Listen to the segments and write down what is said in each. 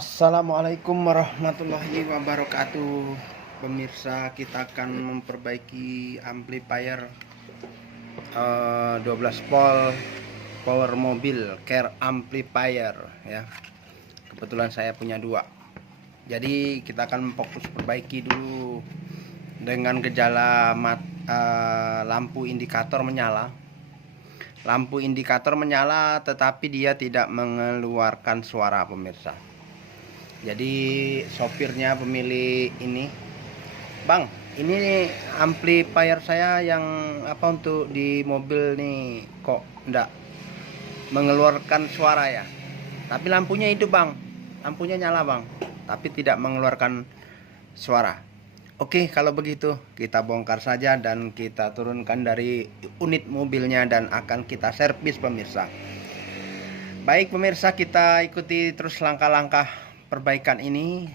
Assalamualaikum warahmatullahi wabarakatuh. Pemirsa, kita akan memperbaiki amplifier 12 volt power mobil care amplifier ya. Kebetulan saya punya dua. Jadi kita akan fokus perbaiki dulu dengan gejala lampu indikator menyala. Lampu indikator menyala tetapi dia tidak mengeluarkan suara, pemirsa. Jadi sopirnya pemilik ini, Bang, ini amplifier saya yang untuk di mobil nih kok enggak mengeluarkan suara ya. Tapi lampunya itu, Bang. Lampunya nyala, Bang, tapi tidak mengeluarkan suara. Oke, kalau begitu kita bongkar saja dan kita turunkan dari unit mobilnya dan akan kita servis, pemirsa. Baik pemirsa, kita ikuti terus langkah-langkah perbaikan ini.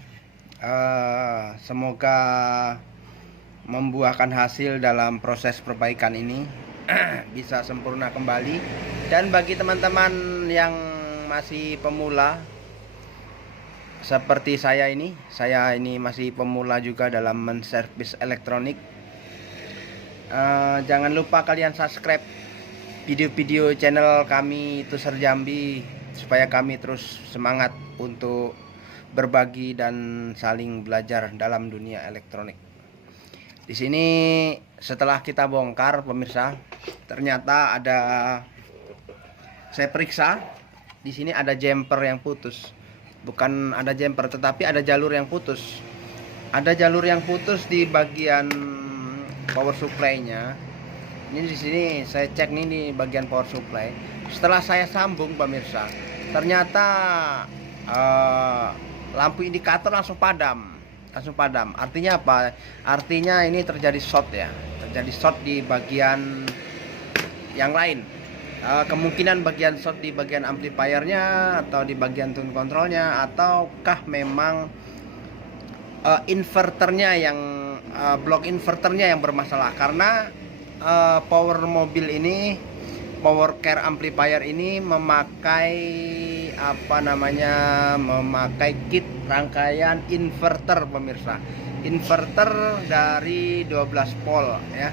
Semoga membuahkan hasil dalam proses perbaikan ini. Bisa sempurna kembali. Dan bagi teman-teman yang masih pemula seperti saya ini masih pemula juga dalam menservis elektronik. Jangan lupa kalian subscribe video-video channel kami Tuser Jambi supaya kami terus semangat untuk berbagi dan saling belajar dalam dunia elektronik. Di sini setelah kita bongkar, pemirsa, ternyata saya periksa di sini ada jumper yang putus. Bukan ada jumper, tetapi ada jalur yang putus. Ada jalur yang putus di bagian power supply-nya. Ini di sini saya cek nih di bagian power supply. Setelah saya sambung, pemirsa, ternyata lampu indikator langsung padam. Artinya apa? Artinya ini terjadi short ya. Terjadi short di bagian yang lain. Kemungkinan bagian short di bagian amplifiernya atau di bagian tune controlnya, ataukah memang inverternya yang blok inverternya yang bermasalah. Karena power mobil ini, power care amplifier ini memakai memakai kit rangkaian inverter, pemirsa. Inverter dari 12 volt ya,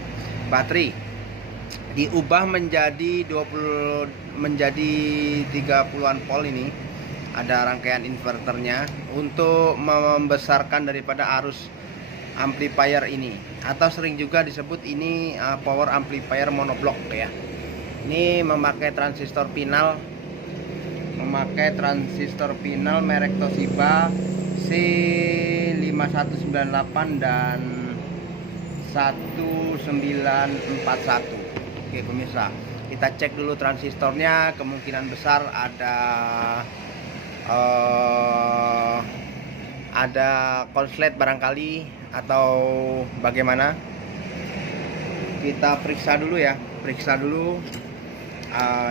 baterai diubah menjadi 30-an volt. Ini ada rangkaian inverternya untuk membesarkan daripada arus amplifier ini, atau sering juga disebut ini power amplifier monoblok ya. Ini memakai transistor pinal merek Toshiba C5198 dan 1941. Oke pemirsa, kita cek dulu transistornya. Kemungkinan besar ada konslet barangkali atau bagaimana. Kita periksa dulu ya,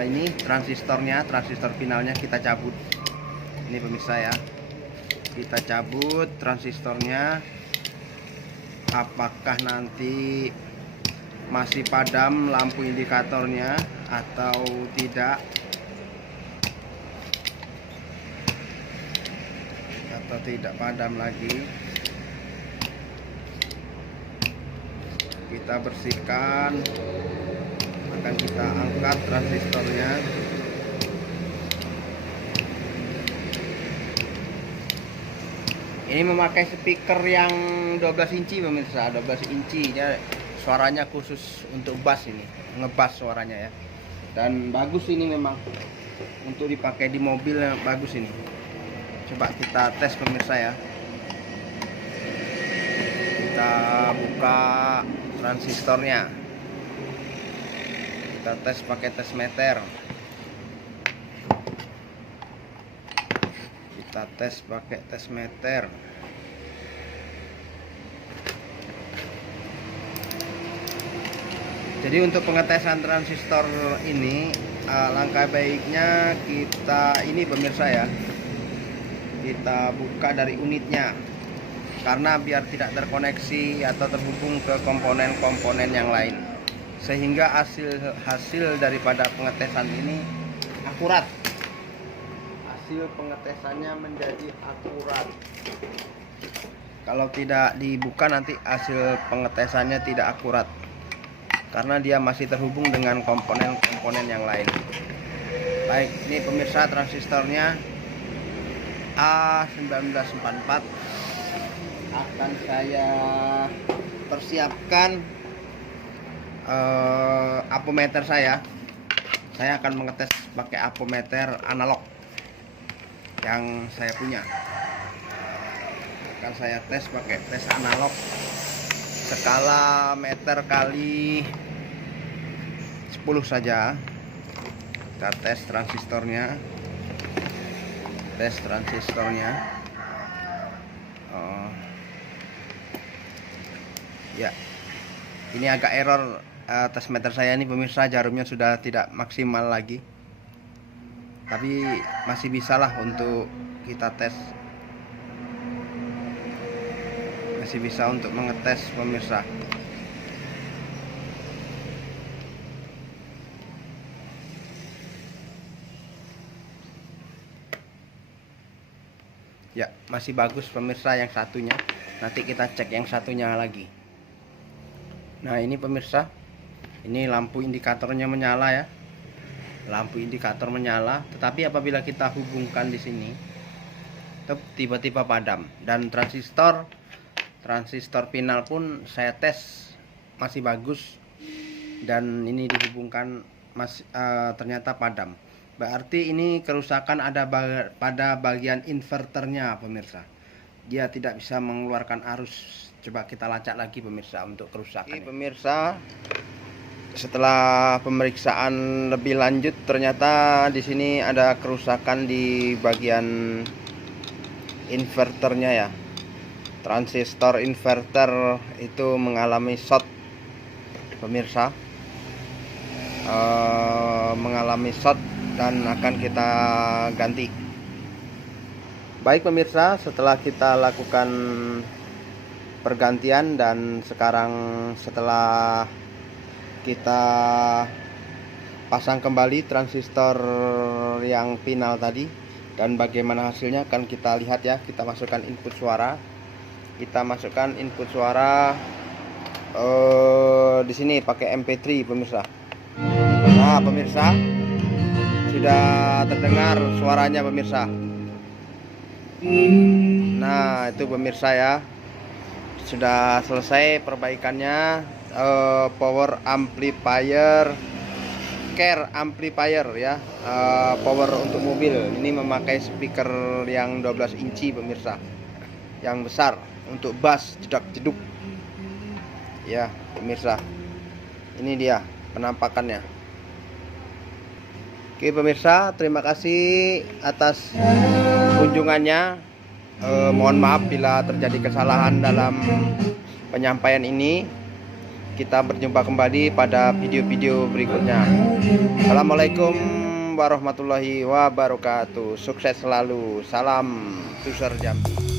ini transistornya, transistor finalnya kita cabut. Ini pemirsa ya, kita cabut transistornya. Apakah nanti masih padam lampu indikatornya atau tidak, padam lagi. Kita bersihkan, akan kita angkat transistornya. Ini memakai speaker yang 12 inci pemirsa, 12 inci ya. Suaranya khusus untuk bass, ini ngebass suaranya ya. Dan bagus ini, memang untuk dipakai di mobil bagus ini. Coba kita tes pemirsa ya. Kita buka transistornya. Kita tes pakai tes meter. Jadi untuk pengetesan transistor ini, langkah baiknya kita ini pemirsa ya, kita buka dari unitnya, karena biar tidak terkoneksi atau terhubung ke komponen-komponen yang lain, sehingga hasil daripada pengetesan ini akurat. hasil pengetesannya menjadi akurat. Kalau tidak dibuka nanti hasil pengetesannya tidak akurat, karena dia masih terhubung dengan komponen-komponen yang lain. Baik, ini pemirsa transistornya A1944 akan saya persiapkan. Apometer saya akan mengetes pakai apometer analog yang saya punya. Akan saya tes pakai tes analog skala meter kali 10 saja. Kita tes transistornya. Ya, ini agak error tes meter saya ini pemirsa, jarumnya sudah tidak maksimal lagi, tapi masih bisa lah untuk kita tes, masih bisa untuk mengetes pemirsa. Ya, masih bagus pemirsa yang satunya. Nanti kita cek yang satunya lagi. Nah, ini pemirsa, ini lampu indikatornya menyala ya. Lampu indikator menyala, tetapi apabila kita hubungkan di sini tiba-tiba padam. Dan transistor final pun saya tes masih bagus, dan ini dihubungkan ternyata padam. Berarti ini kerusakan ada pada bagian inverternya pemirsa. Dia tidak bisa mengeluarkan arus. Coba kita lacak lagi pemirsa untuk kerusakan. Ini pemirsa, setelah pemeriksaan lebih lanjut ternyata di sini ada kerusakan di bagian inverternya ya. Transistor inverter itu mengalami short pemirsa, mengalami short dan akan kita ganti. Baik pemirsa, setelah kita lakukan pergantian dan sekarang setelah kita pasang kembali transistor yang final tadi, dan bagaimana hasilnya akan kita lihat ya. Kita masukkan input suara. Di sini pakai MP3 pemirsa. Nah pemirsa, sudah terdengar suaranya pemirsa. Nah itu pemirsa ya, sudah selesai perbaikannya. Power amplifier, care amplifier ya, power untuk mobil. Ini memakai speaker yang 12 inci pemirsa, yang besar untuk bass jedak-jeduk ya pemirsa. Ini dia penampakannya. Oke pemirsa, terima kasih atas kunjungannya. Mohon maaf bila terjadi kesalahan dalam penyampaian ini. Kita berjumpa kembali pada video-video berikutnya. Assalamualaikum warahmatullahi wabarakatuh. Sukses selalu. Salam Tuser Jambi.